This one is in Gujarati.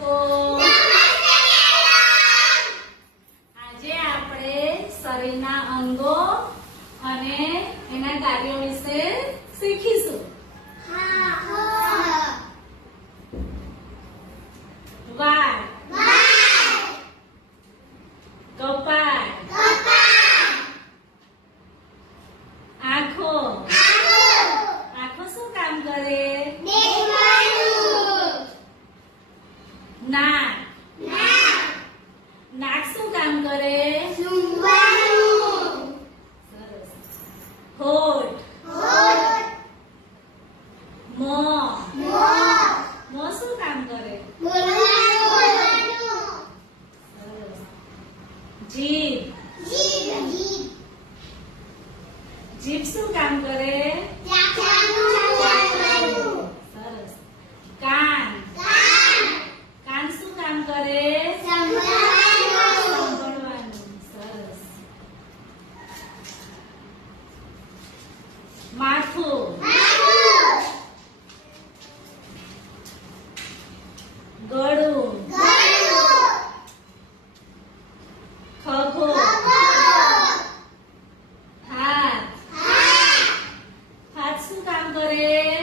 બાળકો, આજે આપણે શરીરના અંગો અને એના કાર્યો વિશે શીખીશું. વાળ, કપાળ, આંખો. આંખો શું કામ કરે? નાક. નાક શું કામ કરે? સરસ. હોઠ. મોં. મોં શું કામ કરે? સરસ. જીભ. જીભ શું કામ કરે? સરસ. કાન. કાન શું કામ કરે? સાંભળવાનું. સરસ. માથું. ગળું. ખભો. હાથ. હાથ શું કામ કરે?